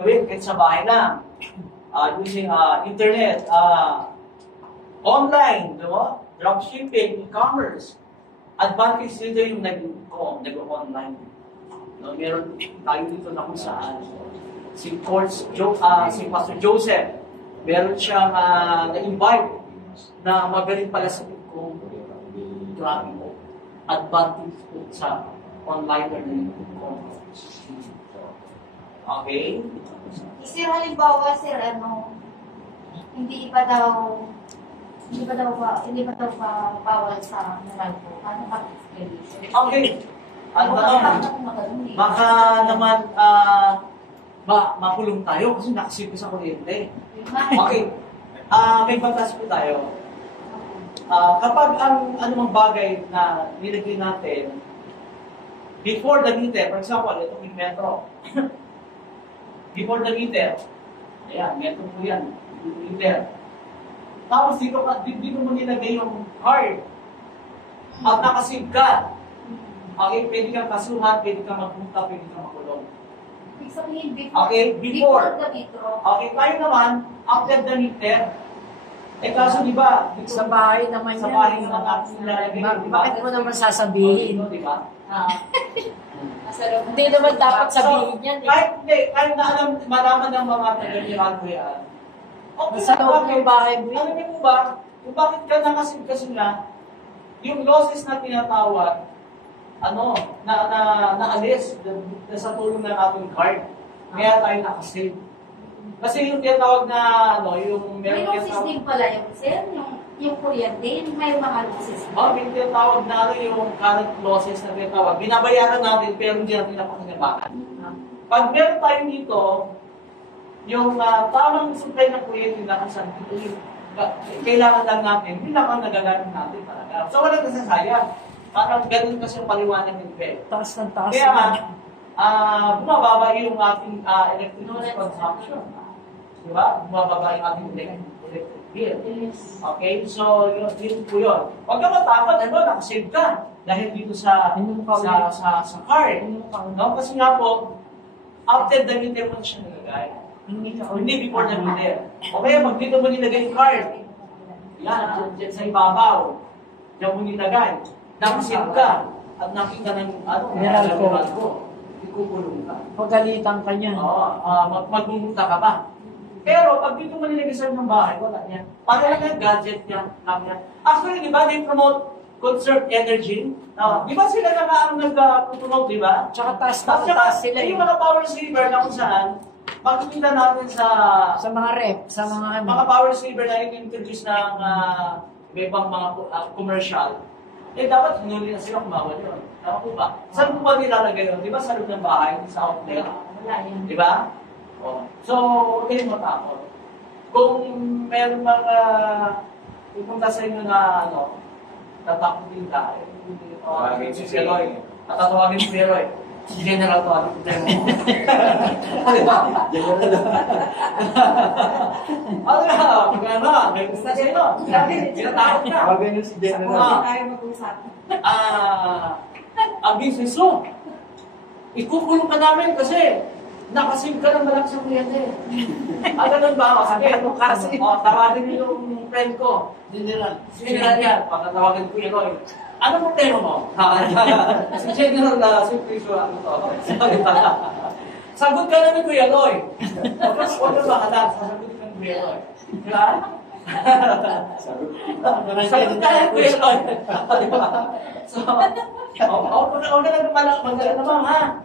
kahit sa bahay lang. Using internet, online, diba? Dropshipping, e-commerce. Advantage dito yung nag-online. No, meron tayo dito na kung saan. Si Pastor Joseph, meron siyang na-invite na magaling pala sa e-com. Grabe po. Advantage po sa online learning e-commerce. Okay? Sir, halimbawa, sir, hindi pa daw bawal sa moral ko. Ano ba? Okay. Baka naman makulong tayo kasi nakasilbi sa kuryente. Okay. May batas po tayo. Kapag ang anumang bagay na nilagay natin before the meter, for example, ito yung metro. Before the meter, ayan, metro po yan, meter. Tapos dito mo nilagay yung card at nakasave ka. Okay, pwede kang kasuhan, pwede kang magpunta, pwede kang makulong. Before the metro. Okay, tayo naman, after the meter. Kaso di ba? Sa bahay naman yan. Sa bahay naman natin nilalagay. Bakit mo naman sasabihin? Di ba? Hindi naman dapat sabihin yan. Kahit na malaman ng mga taga-mirado yan. Okay, sa loob ng bahay mo. Alam mo ba, kung bakit ka nakasin kasi nga, yung losses na tinatawag, naalis sa tulong ng ating card. Kaya tayo nakasave. Kasi yung tinatawag na, yung may losses din pala yung sir, yung kuryente, may mga losses. May tinatawag na yung current losses na tinatawag. Binabayaran natin pero hindi natin napakinabakan. Pag meron tayo dito, yung tamang supply ng kuryente na kasan, kailangan lang natin, hindi lang ang nagagamit natin talaga. So walang nasasayang. Parang ganun kasi yung paliwanag ng bed. Taas ng taas. Kaya nga, bumababa yung ating electricity consumption. Diba? Bumababa yung ating electric bill. Okay? So, yun po yun. Huwag ka matakot, nakasave ka. Dahil dito sa card. No? Kasi nga po, after the meter mo siya nilagay. Hindi before the meter. O kaya pag dito mo nilagay yung card, yan, dyan sa ibabaw. Diyan mo nilagay. Nakasave ka. At nakita ng meron ko. Ikukulong ka. Pagalitan ka niyan. Oo, magmumunta ka pa. Pero pag dito mo nilagay sa ng bahay, wala niya. Para lang yung gadget niya. Actually, di ba, they promote conserve energy. Di ba sila na ang nag-promote, di ba? Tsaka taas sila. Yung mga power saver na kung saan, makikita natin sa mga rep, sa mga power saver na in-introduce ng ibang mga commercial. Dapat hinuli na sila kumawal yun. Tama po ba? Saan po ba nilalagay yun? Di ba sa loob ng bahay? Sa outlet? Di ba? So, huwag kayong matakot. Kung meron mga pupunta sa inyo na tatakot din tayo. Si Eloy. Tatawagin si Eloy. Si General to, ano po tayo mo? Di ba? May gusto sa inyo. Pinatakot ka. Tawagin niyo si General. Tayo mag-usap. Ang business mo, ikukulong ka namin kasi nakasave ka ng malakas ang kuryente. Ganun ba? Kasi, tawagin niyo yung friend ko. General yan. Pagkatawagin ko yun, ano po tema mo? Si General na simple issue ano to. Sagot ka namin Kuya Loy. Huwag ka bahala. Sasagutin ka ng Kuya Loy. Di ba? Sagot ka namin Kuya Loy. So, huwag ka namin magdala naman ha.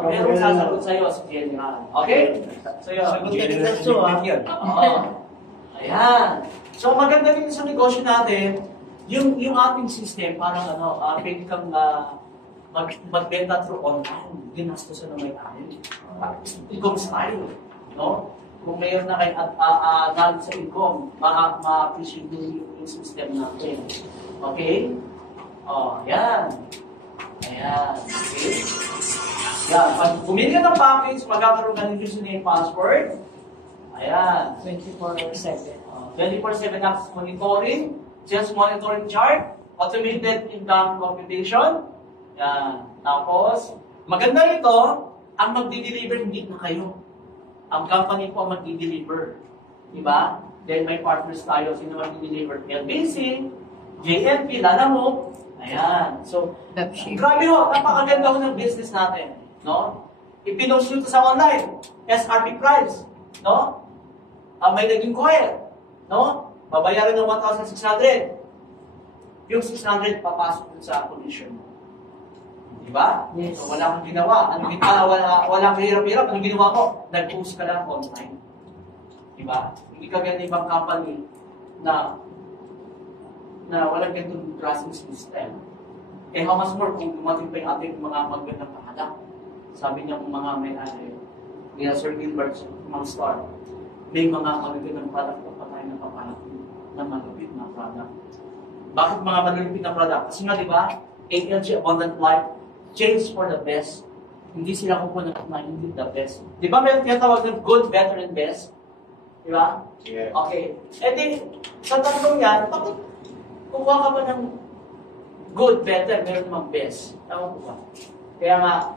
Merong sasagot sa'yo si General. Okay? So yun. Sagot ka din sa Ayan. So maganda din sa negosyo natin, yung ating system, parang pwede kang magbenta through online. Ginastosan na may-ari. Income style. No? Kung mayroon na kayo knowledge sa income, ma-appreciate din yung system natin. Okay? Yan. Ayan. Okay? Yan. Pag pumili ka ng package, magkakaroon ka ng username password. Ayan. 24/7. 24/7 access monitoring. Just monitoring chart, automated income computation. Yan. Tapos, maganda ito, ang magdi-deliver hindi na kayo. ang company po ang mag-deliver. Diba? Then may partners tayo, sino mag-deliver? LBC, JNP, Lalamove. Ayan. So, Pepsi. grabe ho, napakaganda ho ng business natin. No? Ipinost nyo ito sa online. SRP price. No? May naging coil. No? Babayaran ng 1,600. Yung 600 papasok dun sa commission mo. Diba? Yes. So, wala kang ginawa. Wala kang hirap-hirap. Anong ginawa ko? Nag-post ka lang online. Diba? Hindi ka ganyan ibang company na walang ganitong tracing system. Eh, how much more kung dumating pa yung ating mga magandang product. Sabi niya kung mga may Sir Gilbert, mga star, may mga magagandang product pa tayo na paparating na malupit na product. Bakit mga malulupit na product? Kasi nga, di ba, ALG Abundant Life, change for the best. Hindi sila kukuha na hindi the best. Di ba may tinatawag ng good, better, and best? Di ba? Yeah. Okay. E di, sa tatlong yan, bakit kukuha ka ba ng good, better, meron namang best? Tama po ba? Kaya nga,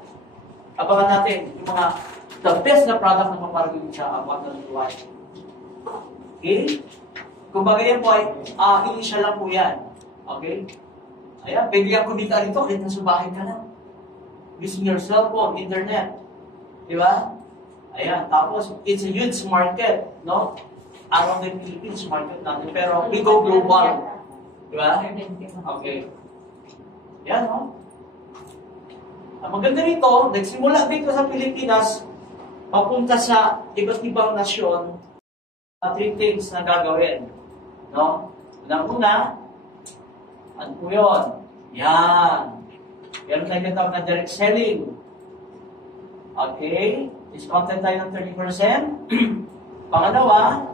abangan natin yung mga the best na product na maparagin siya Abundant Life. Okay? Kumbaga yan po ay initial lang po yan. Okay? Ayan, pwede kang kumita rito kahit nasa bahay ka na. Using your cellphone, internet. Di ba? Ayan, tapos it's a huge market, no? Around the Philippines market natin, pero we go global. Di ba? Okay. Yan, no? Ang maganda nito, nagsimula dito sa Pilipinas, papunta sa iba't ibang nasyon, 3 things na gagawin. No? Unang-una, ano po yun? Yan. Meron tayo tinatawag na direct selling. Okay? Discounted tayo ng 30%. Pangalawa,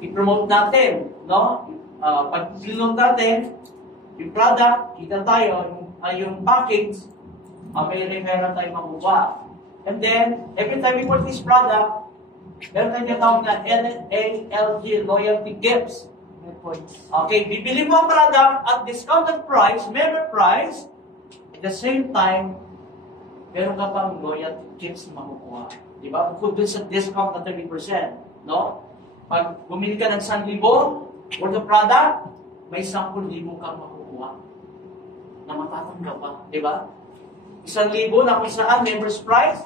i-promote natin. No? Pag promote natin, yung product, kita tayo, yung package, may referral tayo makuha. And then, every time we put this product, meron tayong tinatawag na NALG, loyalty gifts. May points. Okay, bibili mo ang product at discounted price, member price, at the same time, meron ka pang loyalty gifts na makukuha. Di ba? Bukod dun sa discount na 30%. No? Pag bumili ka ng 1,000 worth of product, may 10,000 kang makukuha na matatanggap pa. Di ba? 1,000 na kung saan members price,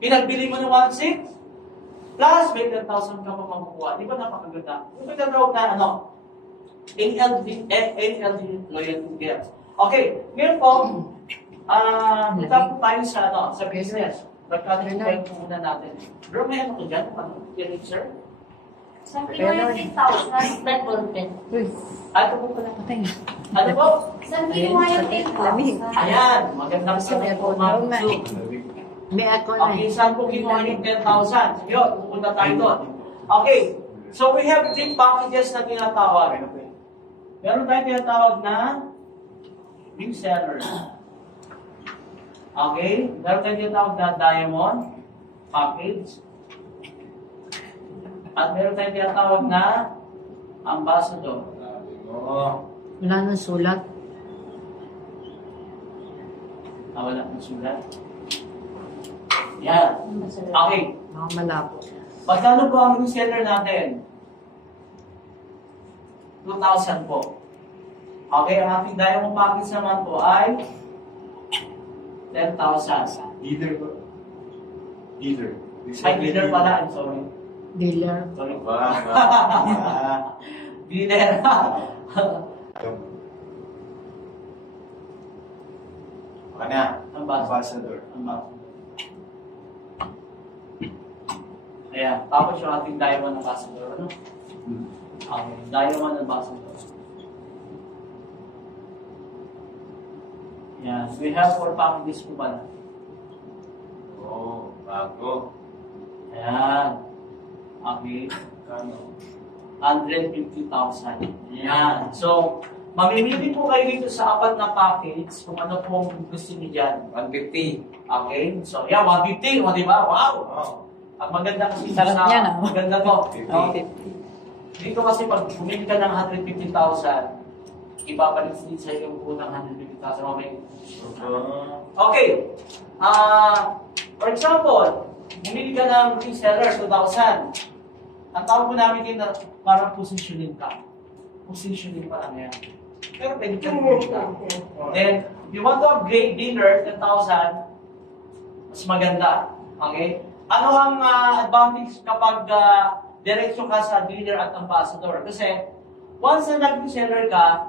pinagbili mo ng 1,600, plus may 10,000 ka pa makukuha. Di ba napakaganda? Yung pinatawag na NLG loyalty gifts. Okay, ngayon po, punta po tayo sa business. Pagkatipuan po muna natin. Bro, may ano ko dyan? Ano? Kinig, sir? Sa kinuha yung 10,000, bed ballpen. Uy, Ano po pala? patay. Ano po? Sa kinuha yung 10,000. Ayan, magandang sabi po, ma'am. May ako na Okay, saan po kinuha yung 10,000? Sige, pupunta tayo doon. Okay, so we have 3 packages na tinatawag. Meron tayong tinatawag na resellers. Okay, meron tayong tinatawag na diamond package. At meron tayong tinatawag na ambassador. Wala nang sulat. Wala ng sulat. Yan. Okay. Mga malabo. Magkano po ang reseller natin? 2,000 po. Okay, ang ating diamond package naman po ay 10,000. Either ba? Either. Ay, dealer pala. I'm sorry. Dealer. Sorry. Wow. Dealer. Baka na. Ambassador. Ayan. Tapos yung ating diamond ambassador. Ano? Okay. Diamond ambassador. Yan. We have 4 packages po pala. Oh, bago. Ayan. Okay. 150,000. Ayan. So, mamimili po kayo dito sa 4 na package kung ano pong gusto niyo dyan. 150. Okay? So, yeah, 150. O, di ba? Wow! Oh. Ang maganda kasi Sarap sa... yan, ah. Maganda to. 50. Okay. Dito kasi pag bumili ka ng 150,000, ibabalik din sa iyo yung unang 150,000. Okay. Oh. Okay. For example, bumili ka ng reseller, 2,000. Ang tawag po namin din na parang positioning ka. Positioning pa lang yan. Pero pwede ka bumili ka. Then, if you want to upgrade dealer, 10,000, mas maganda. Okay? Ano ang advantage kapag diretso ka sa dealer at ambassador? Kasi, once na nag-reseller ka,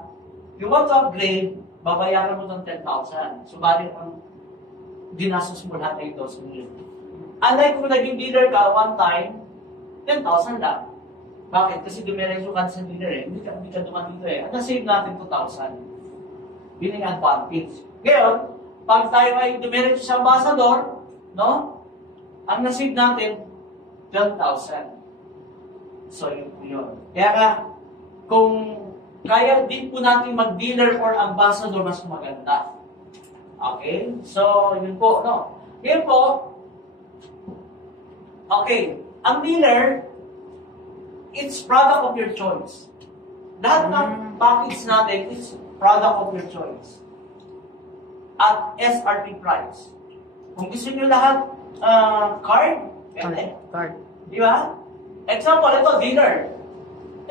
you want to upgrade, babayaran mo ng 10,000. So, balik ang ginastos mo lahat na ito sa dealer. Unlike kung naging dealer ka one time, 10,000 lang. Bakit? Kasi dumiretso ka sa dealer eh. Hindi ka duman dito eh. At na-save natin 2,000. Yun yung advantage. Ngayon, pag tayo ay dumiretso sa ambassador, no? Ang na-save natin, 12,000. So, yun. Kaya nga, kung kaya din po natin mag-dealer or ambassador, mas maganda. Okay? So, yun po, no? Ngayon po, okay, ang dealer, it's product of your choice. Lahat ng package natin, it's product of your choice. At SRP price. Kung gusto nyo lahat, card, pwede. Card. Di ba? Example, ito, dealer.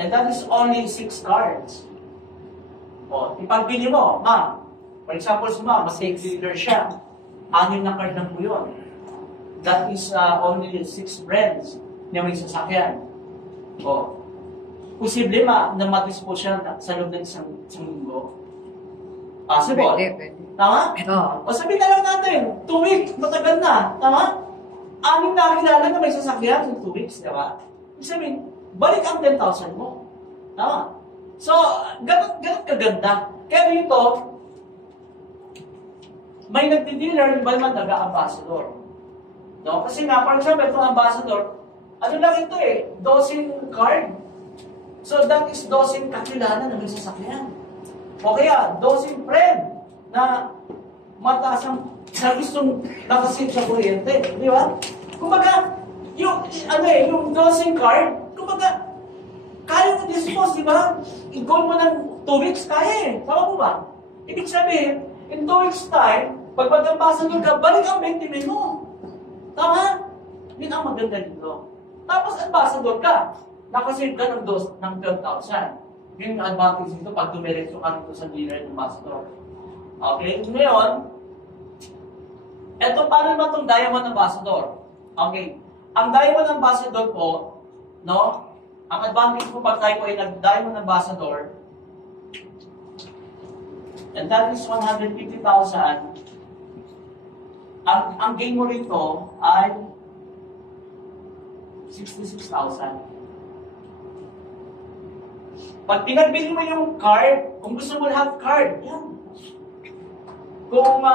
And that is only 6 cards. O, ipagbili mo, ma'am. For example, si ma'am, mag-dealer siya. 6 na card lang po yun. That is only 6 brands na may sasakyan. O, posible na madispose siya sa loob ng isang linggo. Possible. Pwede. Tama? Oo. O sabihin na lang natin, 2 weeks, matagal na. Tama? 6 na kilala na may sasakyan in 2 weeks, di ba? Ibig sabihin, balik ang 10,000 mo. Tama? So, ganun kaganda. Kaya dito, may nagdi-dealer, iba naman nag-ambassador. No? Kasi nga, for example, itong ambassador, ano lang ito eh, 12 card. So, that is 12 kakilala na may sasakyan. O kaya, 12 friend na mataas ang na gustong nakasave sa kuryente. Di ba? Kumbaga, yung 12 card, kumbaga, kaya mo dispose, di ba? I-goal mo ng 2 weeks, kaya eh. Tama mo ba? Ibig sabihin, in 2 weeks time, pag mag-ambassador ka, balik ang 20 mo. Tama? Yun ang maganda dito. Tapos ambassador ka, nakasave ka ng 12,000. Yun ang advantage dito pag dumiretso ka nito sa dealer ng ambassador. Okay? Ngayon, eto paano naman itong Diamond Ambassador? Okay. Ang Diamond Ambassador po, no? Ang advantage po pag tayo po ay nag-Diamond Ambassador, and that is 150,000. Ang gain mo rito ay 66,000. Pag pinagbili mo yung card, kung gusto mo lahat card, yan. Kung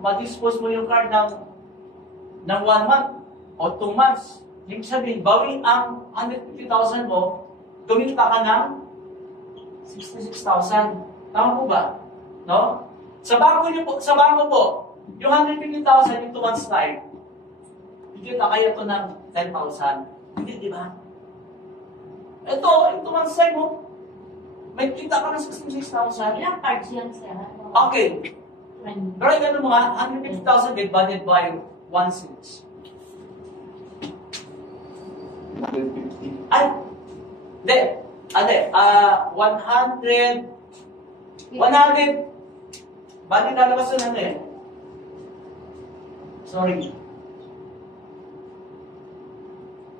ma-dispose mo yung card ng 1 month o 2 months, ibig sabihin, bawi ang 150,000 mo, kumita ka ng 66,000. Tama po ba? No? Sa bangko po, yung 150,000 into 1 slide, kikita kaya ito ng 10,000. Hindi, di ba? Ito, into 1 slide mo, may kita ka ng 66,000. Ilang cards yan, sir? Okay. Pero ganun mo nga, 150,000 divided by 1/6. 150. Ay! Hindi. 100. Bali lalabas na natin. Sorry.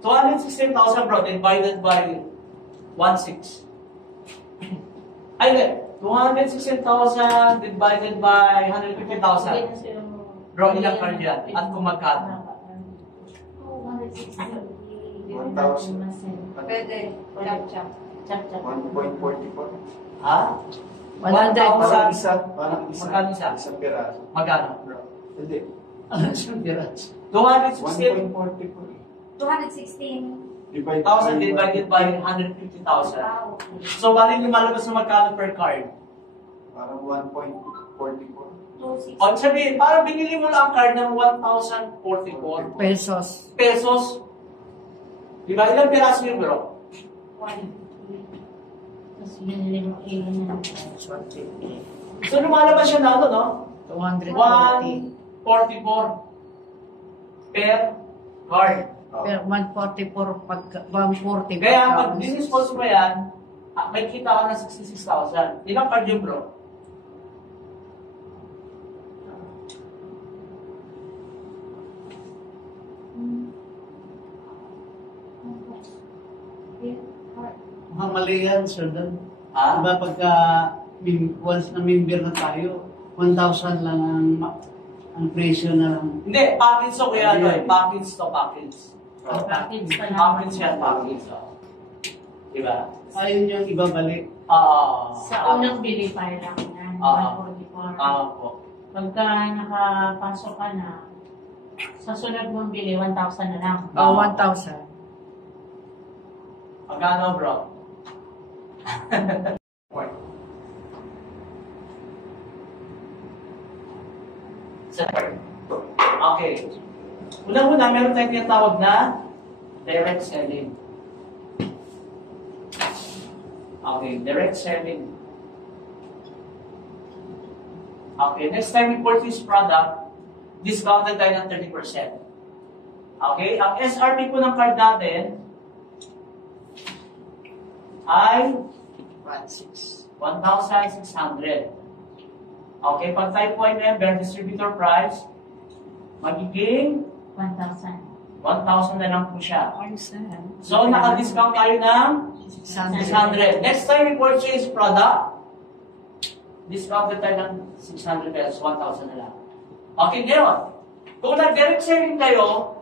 216,000 bro, divided by 1/6. Ay, hindi. 216,000 divided by 150,000. Bro, ilang card yan? At kung magkano? 1,000. Pwede. Chap-chap. Chap-chap. 1.44. Ha? 100. Parang isa. Parang isa. Magkano isa? Isang piraso. Magkano? Hindi. Isang piraso. 216,000 1.44. 216. divided by 150,000. Ah, okay. So, bali lumalabas na magkano per card? Parang 1.44. 216. O, sabihin, parang binili mo lang ang card ng 1,044 Pesos. pesos. Diba? Ilang piraso yun, bro? 1. Tapos yun na. 150. So, lumalabas siya na ano, no? 240. 144. per card. Pero 144 pag 140 Kaya pag dinispose mo yan, may kita ka ng 66,000. Ilang card yun, bro? Mga mali yan, sir. Dan. Ha? Diba pagka once na member na tayo, 1,000 lang ang presyo na lang. Hindi, package to kaya ito eh. Package to package. Package pa lang. Package yan, package. Diba? Ayun yung ibabalik. Sa unang bili pa lang yan, Ah. 144. Po. Pagka nakapasok ka na, sa sunod mong bili, 1,000 na lang. O 1,000. Magkano, bro? Okay. Una-una, meron tayong tinatawag na direct selling. Okay, direct selling. Okay, next time we purchase product, discounted tayo ng 30%. Okay, ang SRP po ng card natin ay 1,600. Okay, pag tayo po ay member, distributor price, magiging 1,000. 1,000 na lang po siya. Ay, sir. So, naka-discount tayo ng 600. Next time we purchase product, discounted tayo ng 600 pesos, 1,000 na lang. Okay, ngayon, kung nag-direct selling kayo,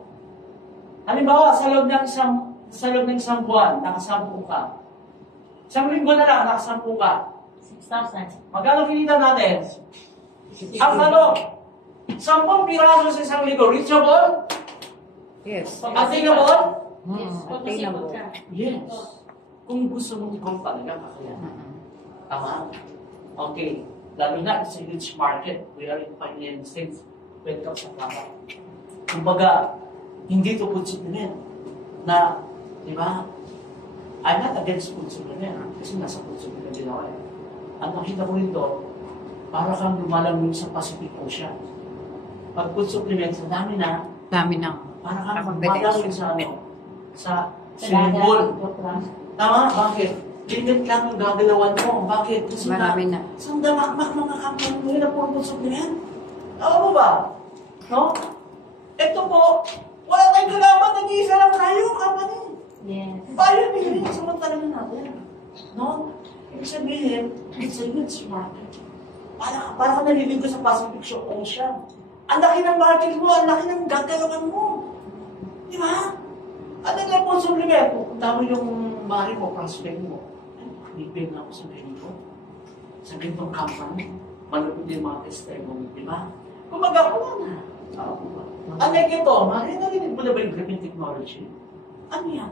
halimbawa, sa loob ng isang buwan, nakasampu ka. Isang linggo na lang, nakasampu ka. 6,000. Magkano kinita natin? Ang tanong, 10 piraso sa isang linggo, reachable? Yes. Attainable? Yes, kung masipag ka. Yes. Kung gusto mong ikaw talaga, kakayanan. Tama? Okay. Lalo na, it's a huge market. We are in finance things. Welcome sa kapal. Kumbaga, hindi ito food supplement na, di ba? I'm not against food supplement kasi nasa food supplement din ako eh. Ang nakita ko rin doon, para kang lumalamig sa Pacific Ocean. Pag food supplement, sa dami na, Dami na. para kang Kapag lumalamig sa swimming pool. Tama? Bakit? Limit lang yung gagalawan mo. Bakit? Kasi Marami na. Saan damakmak mga kampanya mo yun na puro supplement? Tama mo ba? No? Ito po, wala tayong kalaban. Nag-iisa lang tayo, company. Yes. Bayan din yung samantalan natin. No? Ibig sabihin, it's a huge market. Para ka nalilinggo sa Pacific Ocean. Ang laki ng market mo, ang laki ng gagalawan mo. Di ba? Ano nga po supplement? Kung tama yung mari mo, prospect mo, nipin na ako sa ganito. Sa ganitong company. Malapit yung mga tester mo, di ba? Kung magagawa na. Ano yung ito? Mari, narinig mo na ba yung gripping technology? Ano yan?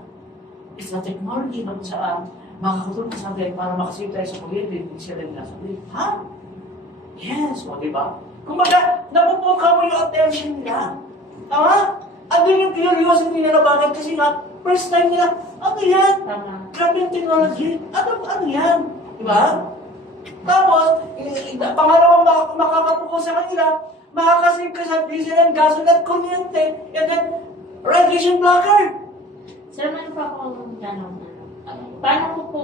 It's a technology na kung saan makakatulong sa atin para makasave tayo sa kuryente, hindi sila nasa kuryente. Ha? Yes, o diba? Kung napupuka mo yung attention nila. Tama? Ano yung curiosity nila bakit? Kasi nga, first time nila, ano yan? Tama. Grabe technology. Ano yan? Diba? Tapos, pangalawang makakapuko sa kanila, makakasave ka sa diesel and gasoline at kuryente, and then, radiation blocker. Sir, meron pa akong tanong. Paano ko po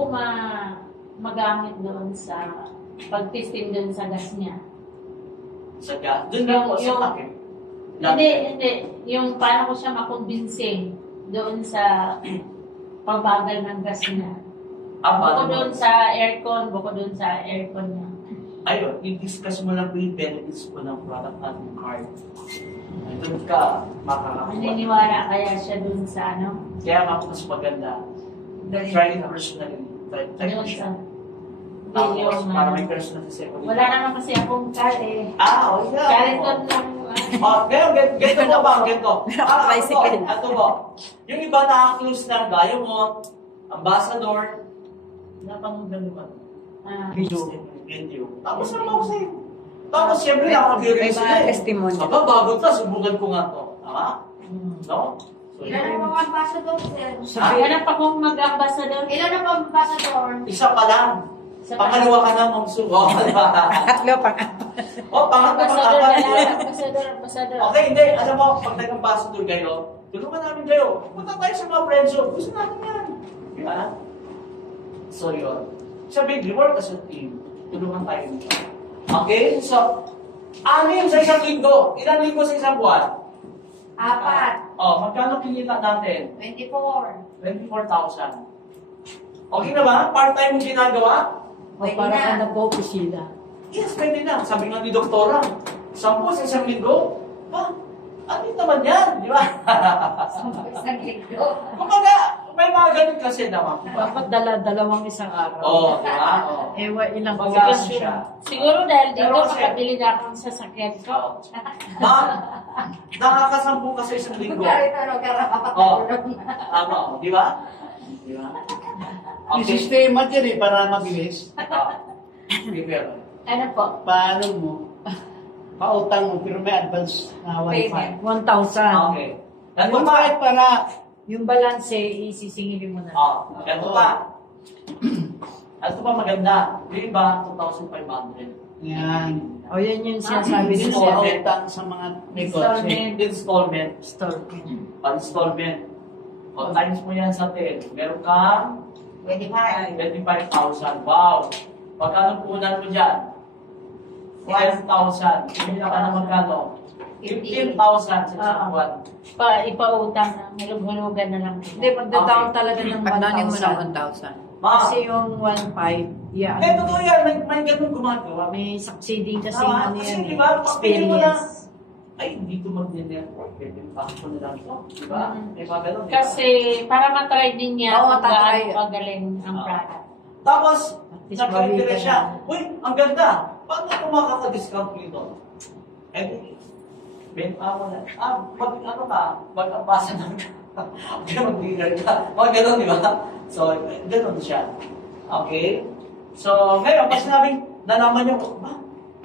magamit doon sa pag-testing doon sa gas niya? Sa gas? Doon lang po sa akin. Hindi. Yung paano ko siya makumbinsin doon sa pagbagal ng gas niya. Bukod doon sa aircon niya. Ayun, i-discuss mo lang po yung benefits po ng product at ng card. Doon ka makakakuha. Naniniwala kaya siya doon sa ano? Kaya nga mas maganda. Try it personally. Try Doon siya. sa... Tapos, para may personal sa second. Wala naman kasi akong car eh. Okay. Kariton lang. Ngayon, ganito po ba? Ganito. Bicycle. Ito po. Yung iba naka-close ng Diamond, Ambassador, napangundang naman. Video. Tapos ano ako sa'yo? Tapos siyempre nakaka-curious sila. Testimony. Aba, bago ito, subukan ko nga ito. Tama? No? So, Ilan na pong ambassador, sir? Ah? Ilan pa kong mag-ambassador? Ilan na pong ambassador? isa pa lang. Sa Pangalawa ka na, Ma'am Sue. Oh, di ba? Tatlo pa. Pangatlo, Ambassador na pang-apat. lang. Ambassador. Okay, hindi. Alam mo, pag nag-ambassador kayo, tulungan namin kayo. Punta tayo sa mga friends zone. Gusto natin yan. Di ba? So, yun. Sabi, we work as a team. Tulungan tayo nito. Okay? So, anim sa isang linggo. Ilang linggo sa isang buwan? 4. Magkano kinita natin? 24. 24,000. Okay na ba? Part-time yung ginagawa? O para ka nag-opisina. Yes, pwede na. Sabi nga ni Doktora, 10 sa isang linggo? Ano naman yan? Di ba? Isang linggo. Kumbaga, may mga ganun kasi naman. Dapat dalawang isang araw. Di ba? Ewa, ilang Kumbaga, oras siya. Siguro dahil dito, Pero kasi- makabili na akong sasakyan ko. Nakakasampu kasi isang linggo. karapat. Tama, di ba? Di ba? May sistema dyan para mabilis. Pero, Ano po? Paano mo? Pautang mo, pero may advance na wifi. 1,000. okay. Ganito Kung pa. bakit para Yung balance, isisingilin mo na. Ganito pa. Ito pa maganda. Yung iba, 2,500. yan. O yan yung sinasabi Hindi ni mo Sir. pautang sa mga negosyo. Installment. Installment. Times mo yan sa 10. Meron kang 25,000. Wow! Pagkano punan mo dyan? 12,000. Hindi ka na magkano? 15,000 sa isang buwan. Ipautang na. Hulog-hulugan na lang. Hindi, magdadaon talaga ng Pagdating mo ng 1,000. 1,000. Kasi yung 1,500, yeah. Totoo yan. May ganun gumagawa. May succeeding kasi Tama. ano Kasi yan. diba, pagpili mo na, Experience. ay, hindi ko mag-network. Pwede pa ako na lang ito. Diba? May mga ganun. Diba? Kasi para matry din niya Oo, kung tatry. gaano kagaling ang product. Tapos, least nagkaintira mabibigyan siya. na. Uy, ang ganda. Paano ako makaka-discount dito? Eh, benta mo na. Ano ka? Mag-ambasa ng okay, mag-leader ka. Mga ganun, di ba? So, ganun siya. Okay? So, ngayon, pag sinabing, nalaman niyo,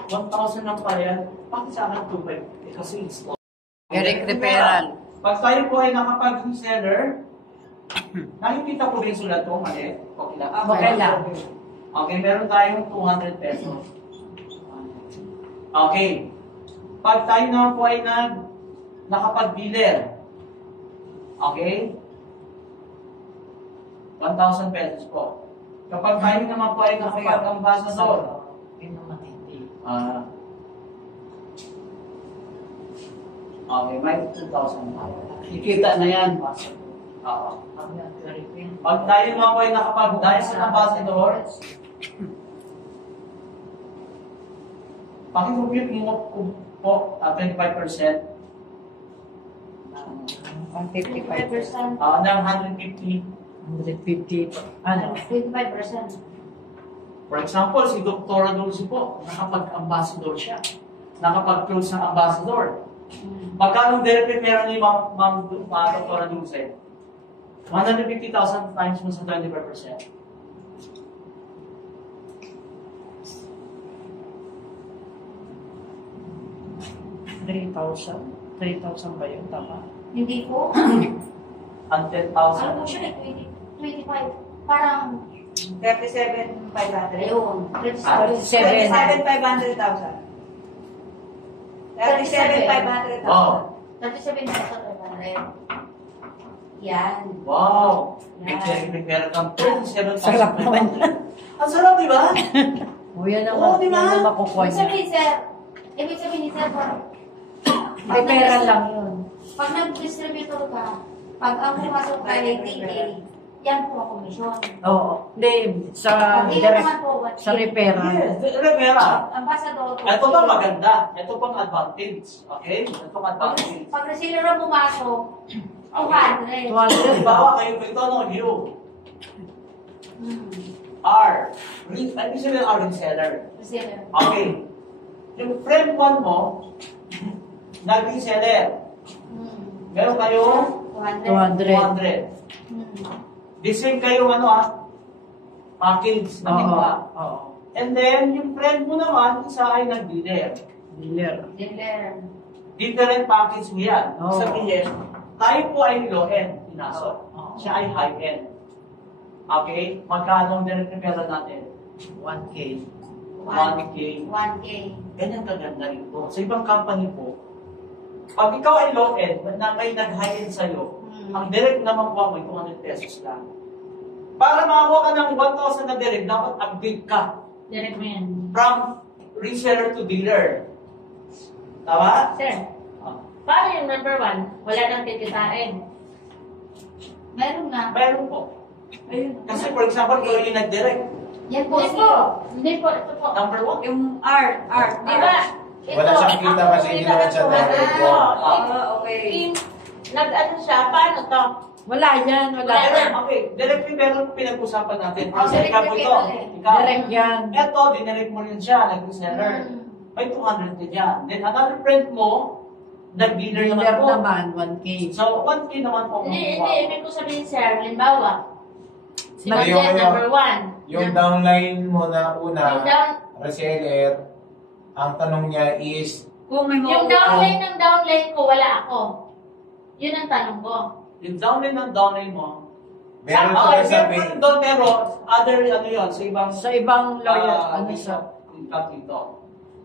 1,000 lang pala yan. Bakit sa akin 2,500? Eh, kasi install. Direct referral. Pag tayo po ay nakapag-reseller, nakikita po ba yung sulat ko? Mali? Okay lang. Okay lang. Okay, meron tayong 200 pesos. Okay. Pag tayo naman po ay nakapag-dealer, okay? 1,000 pesos po. Kapag tayo naman po ay nakapag-ambassador, Yun ang matindi. okay, may 2,000 tayo. Ikita na yan. Oo. Pag tayo naman po ay nakapag-dahil sa ambassador, pakikupit mo po 25% 155%. ng 150. 150. Ano? 25%. For example, si Dr. Dulce po, nakapag-ambassador siya. Nakapag-close ng ambassador. Magkano direct pera ni Ma'am Dr. Dulce? 150,000 times mo sa 25%. 3,000 ba yun? Tama. Hindi po. Ang Ano 10,000. po siya? 25. Parang 37,500. ayun. 37,500,000. 37,500,000. Wow. 37,500. Yan. Wow. May Yan. direct pera kang 27,000. Sarap naman. Ang sarap, di ba? O yan ang, Oo, di ba? yan ang makukuha Ibig niya. sabihin, sir, ibig sabihin ni sir, May pera lang yun. pag nag-distributor ka, pag ang pumasok kay TA, yan po ang komisyon. Oo. Hindi, sa Pag hindi direct, naman po, what sa referral. Yes, direct pera. ambassador po. Ito pa maganda. Ito pang advantage. Okay? Ito pang advantage. Pag reseller ang pumasok, 200. 200. Halimbawa, kayo ito, no, you. R. Ano sabihin R reseller? Reseller. Okay. Yung friend one mo, nag-reseller. Meron kayong 200. 200. The same kayong package na Oo. iba. Oo. And then, yung friend mo naman, isa ay nag-dealer. Dealer. Dealer. Different package mo yan. Oo. Sabihin, tayo po ay low-end, pinasok. Oo. Siya ay high-end. Okay? Magkano ang direct pera natin? 1K. 1K. 1K. Ganyan kaganda ito. Sa ibang company po, pag ikaw ay low-end, na may nag-high-end sa'yo, ang direct na makuha mo, 200 pesos lang. Para makakuha ka ng 1,000 na direct, dapat upgrade ka. Direct mo yan. From reseller to dealer. Tama? Sir, Ah. paano yung number 1? Wala nang kikitain. Meron na. Meron po. Kasi for example, ikaw yung nag-direct. Yan po Hindi si po. Hindi po. Ito po. Number 1. Yung art. Di ba? Wala siyang kita ang kasi hindi naman siya kita direct. ko. Okay. Nag-ano siya, paano to? Wala yan, wala Wala yan. Okay, direct meron pinag-usapan natin. For Oh, direct example, ito. repair eh. Ikaw. Direct yan. Ito, dinirect mo rin siya, nag-reseller. May 200 din yan. Then another friend mo, nag-dealer naman Dealer po. naman, 1K. So, 1K naman po. Hindi, ibig ko sabihin, sir, halimbawa, si Yung- Miguel, number 1. Yung downline mo na una, Yung down, reseller, ang tanong niya is, Kung may yung downline ng downline ko, wala ako. Yun ang tanong ko. Yung downline mo, meron okay, siya sabi, meron doon, pero other, ano yun, sa ibang, Sa ibang lawyer, ano dito, siya? dito.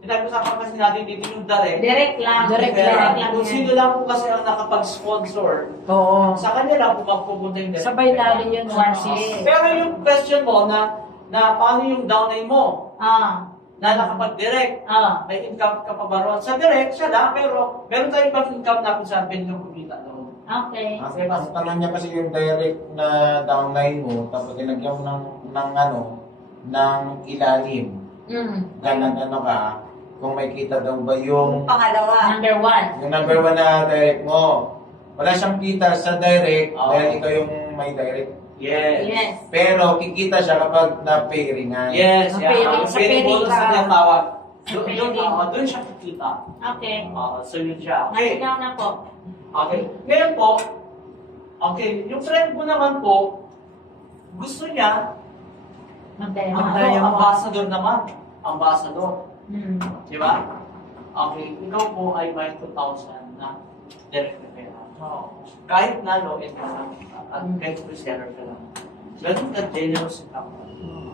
Pinag-usapan kasi natin dito yung direct. Direct lang. Direct lang Kung yan. sino lang po kasi ang nakapag-sponsor, Oo. sa kanya lang po magpupunta yung direct. Sabay na rin yun, Yes. Pero yung question mo na paano yung downline mo na nakapag-direct, may income ka pa ba ron? Sa direct, siya lang, pero meron tayong ibang income na kung saan pwede kang kumita doon. Okay. ang tanong niya kasi yung direct na downline mo, tapos nilagyan mo ng ilalim. Ganang ano ka, kung may kita daw ba yung pangalawa. Number 1. number 1 na direct mo. Wala siyang kita sa direct Oo. dahil ikaw yung may direct. Yes. Yes. Pero kikita siya kapag na-pairingan. Yes, Sa yeah. pairing- Ang sa pairing pairing bonus ka. na tinatawag. Sa Doon, pairing. doon siya kikita. Okay. So yun siya. Okay. Naligaw na po. Okay. Ngayon po, okay, yung friend mo naman po, gusto niya, Mag-diamond. ambassador naman. Ambassador. Di ba? Okay, ikaw po ay may 2,000 na direct na pera. Kahit na low-end ka lang, at kahit reseller ka lang. Ganun ka generous ka.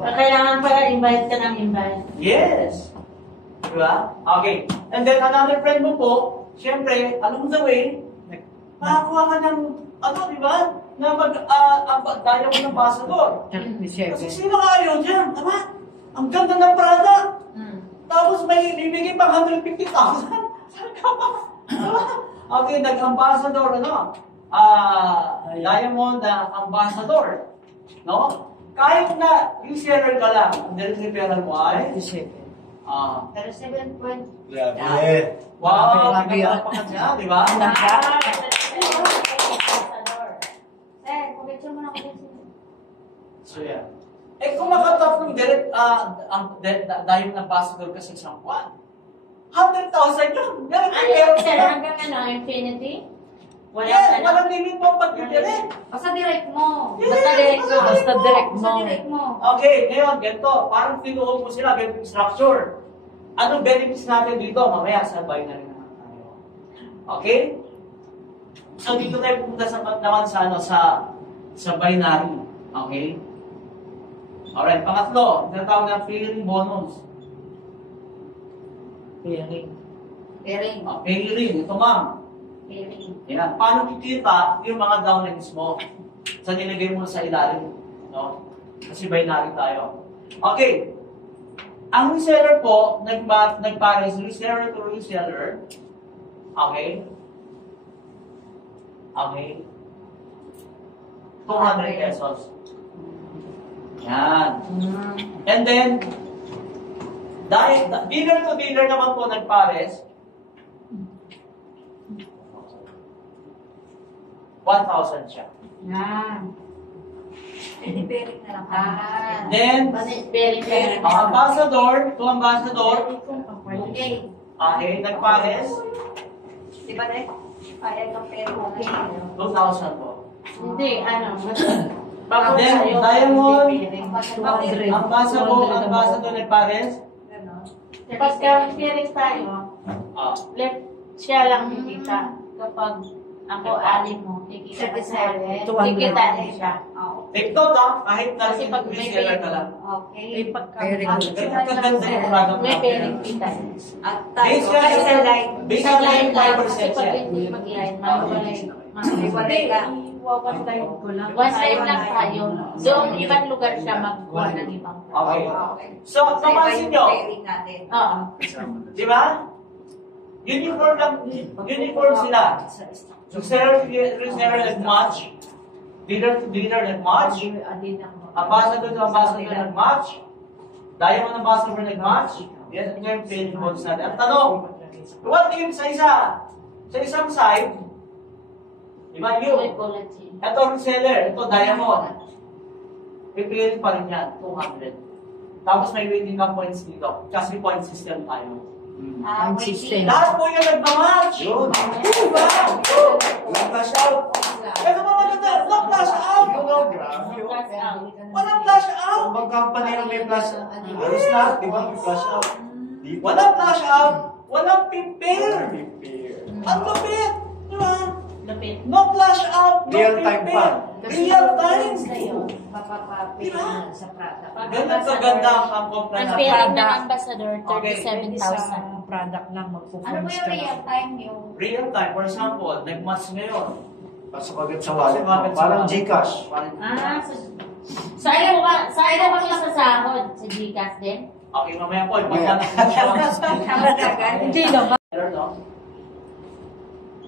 Kailangan pala invite ka ng invite. Yes! Di ba? Okay. And then another friend mo po, syempre, along the way, makakuha ka ng, di ba? Na daya mo ng ambassador. Kasi sino kayo dyan? Tama? Ang ganda ng product. Tapos may bibigay pang 150,000. Saan ka pa? Tama? Okay, nag-ambassador, Diamond na ambassador. No? Kahit na reseller ka lang, ang direct referral mo ay, 37 point. Grabe. wow, Grabe yun. pinapalapakan niya, di ba? Sir, pupicture mo na ako dito. So, yeah. Kung makatap ng direct, dahil ambassador ka sa isang buwan, 100,000 yun. Direct Ano referral yun, sir? ka. Hanggang infinity? Yes, walang limit mo pag direct. Basta direct mo. Basta direct mo. Basta direct Basta mo. direct mo. Okay, ngayon, ganito. Parang tinuhog mo sila, ganito yung structure. Anong benefits natin dito? Mamaya, sabay na rin naman tayo. Okay? So, dito tayo pupunta naman sa binary. Okay? Alright, pangatlo, tinatawag na pairing bonus. Pairing. Pairing. Pairing, ito ma'am. Pairing. Yan. Paano kikita yung mga downlines mo sa nilagay mo sa ilalim? No? Kasi binary tayo. Okay. Ang reseller po, nagpares reseller to reseller. Okay? Okay? 200 pesos. Yan. And then, dahil dealer to dealer naman po nagpares, 1,000 siya. Pairing na lang. Then, Very fair. ambassador, to ambassador, Okay. okay, nagpares, Di ba, Dek? Kaya kang pairing na Okay. lang. 2,000 po. Hindi, ano. Then, diamond, $200. ambassador nagpares, Ganon. Pagka pairing tayo, left siya lang nakita. Kapag Ako, alin mo. Kikita ka sa 37. Kikita din siya. Take note kahit na Kasi pag may reseller ka lang. Okay. May pagka... Ganda yung product May natin. pairing kita. At Based tayo, yan sa line. Based Sa on line lang. 5% Kasi pag yan. hindi mag-line, mawalay. Iwalay ka. One time ko lang. One time lang tayo. Doon, ibang lugar siya magkuha ng ibang. Okay. Okay. So, napansin nyo, Pairing natin. Oo. di ba? Uniform lang, uniform sila. Reseller nag-match. Dealer to dealer nag-match. Ambassador to ambassador nag-match. Diamond ambassador nag-match. Yan ang yung pairing modes natin. Ang tanong, what if sa isang side, di ba May yun? quality. Ito reseller, ito diamond. Pipili pa rin yan, 200. Tapos may waiting ka points dito. Kasi point system tayo. Ang system. Lahat po yan nagmamatch. Yun. Diba? Walang flash out. Kaya mga maganda, walang flash out. Plus out. Walang flash out. Kung bang company ang may flash out, halos lahat, di ba? May flash out. Dito. Walang flash out. Walang prepare. Prepare. Ang lupit. Diba? Lupit. No flash out, no Real time prepare. Real time. Mapapapili sa product. Ganun kaganda ang company Ang natin. pairing ng ambassador, Okay. 37,000. Product lang Ano po magpo-forms yung ka. real time yung Real time, for example, nag-match ngayon. Pasok agad sa wallet mo. Pasok agad sa Parang wallet. Gcash. Saan mo ba sa sahod? Sa Gcash din? Okay, mamaya po, ipagkanak mo siya. Hindi naman.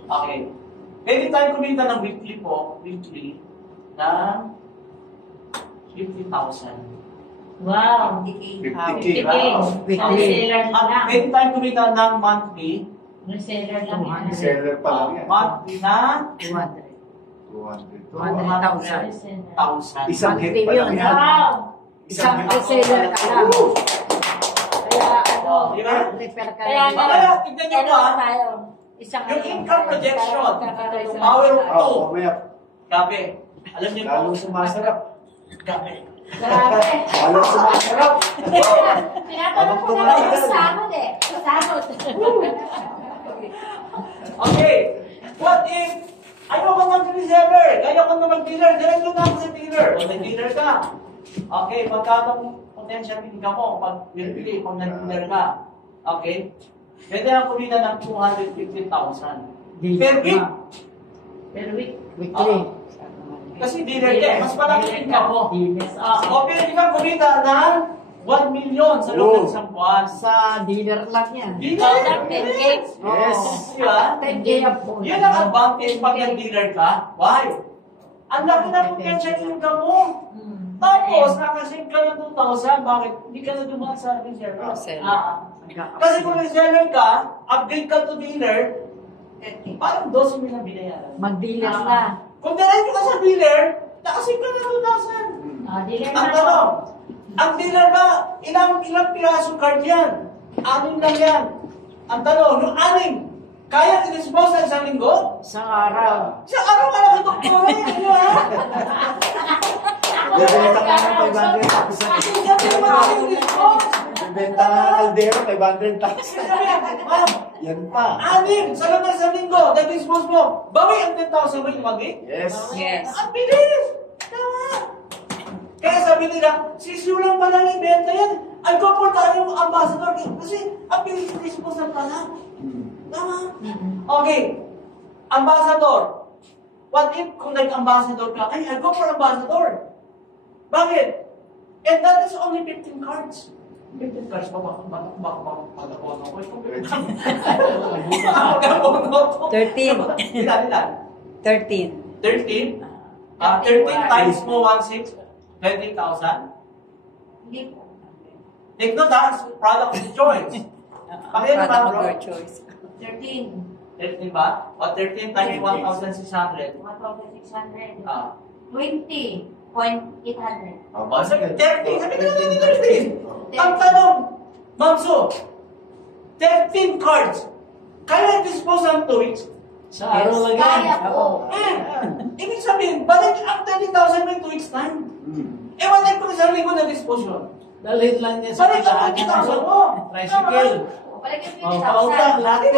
Okay. Pwede tayo kumita ng weekly po, na 50,000. Wow. 50K. Weekly. Reseller At lang. pwede tayo kumita ng monthly, Reseller lang yan. Seller pa lang yan. monthly na 200. 200. 200,000. 1,000. Isang hit pa lang yan. Wow. Isang reseller ka lang. Kaya ano, Di ba? repair ka Kaya lang. nga. Mamaya, tignan nyo po ha. tayo? Isang Yung income projection, Kaya- power of Oo, mamaya. Gabi. Alam niyo po, Lalong sumasarap. gabi. Grabe. Lalong sumasarap. Tinatanong ko na Anong yung sahod eh. Sahod. Okay. What if ayoko mag-reseller, ayoko na mag-dealer, diretso na ako sa dealer. O nag-dealer ka. Okay, magkano potential income mo pag bili, pag nag-dealer ka. Okay? Pwede ang kumita ng 250,000. Per week. Per week. Weekly. Kasi dealer ka, mas malaki income mo. Dealers. O pwede kang kumita ng 1 million sa loob ng isang buwan. Sa dealer lang yan. Dealer? Total 10K. Yes. Diba? 10K ang po. Yun ang advantage pag nag-dealer ka. Why? Ang laki na potential income mo. Tapos, nakasave ka ng 2,000. Bakit? Hindi ka na dumaan sa reseller. Kasi kung reseller ka, upgrade ka to dealer, parang 12 mil na binayaran. Mag-dealer na. Kung diretso ka sa dealer, nakasave ka ng 2,000. Dealer Ang na. tanong, ang dealer ba, ilang pirasong card yan? 6 lang yan. Ang tanong, yung 6, kaya i-dispose sa isang linggo? Isang araw. Sa araw ka lang ito ko eh, di ba? Bibenta ka ng 500 tapos sa Kasi marami yung dispose. bibenta ka ng kaldero, 500 tapos. Sabi, ma'am, Yan pa. 6 sa loob ng isang linggo, na-dispose mo, bawi ang 10,000 mo yung mag-i? Yes. Yes. Ang bilis! Tama! Kaya sabi nila, sisiyo lang pala na ibenta yan. Ay, go for tayo yung ambassador. Kasi, ang bilis dispose ng pala. Tama? Okay. Ambassador. What if kung nag-ambassador ka, ay, I go for ambassador. Bakit? And that is only 15 cards. 15 cards pa ba? Pag-abono ko. Pag-abono ko. 13. Ilan? 13. 13? 13 times mo 1,600, 20,000. hindi po. Take note ha, product of choice. Pakita ba bro? 13. 13 ba? O 13 times 1,600. 1,600. Ah. 20.800. O sabi 30, sabi ko na 13. Ang tanong, Ma'am Su, 13 cards. Kaya dispose ng 2 weeks? Sa araw lang yan. Kaya po. Ibig sabihin, balik ang 30,000 mo in 2 weeks time. Eh, what if kung isang linggo na dispose yun? Dalhin lang niya sa Balik ang 30,000 mo. tricycle. Balik yung Oh, pautang, 50,000. lapit.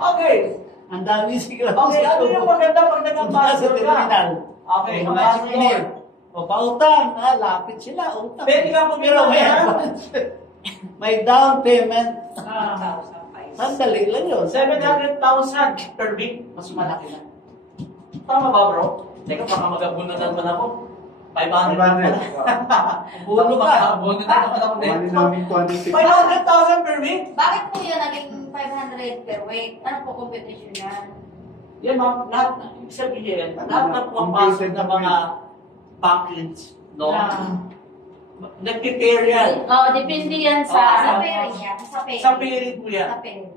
Okay. Ang dami sigla. Okay, ano yung maganda pag Punta ka sa nag-ambassador ka? terminal. Okay, O, ambassador. O, pautang. Lapit sila. Utang. Pwede ka pumila Pero may na. advance. May down payment. Ah. Sandali lang yun. 700,000 per week. Mas malaki na. Tama ba, bro? Teka, baka mag-abunutan pa na ako. 500 pa na. Puno ka. Mag-abunutan pa na ako din. Mali namin 250. 500,000 per week? Bakit po yun naging 500 per week? Ano po competition yan? Yan, ma'am. Lahat na, ibig sabihin, lahat na pumapasok na mga package, no? Nag-prepare yan. Oh, depende yan Sa sa... pairing yan. Sa pairing. Sa period mo yan. Sa pairing.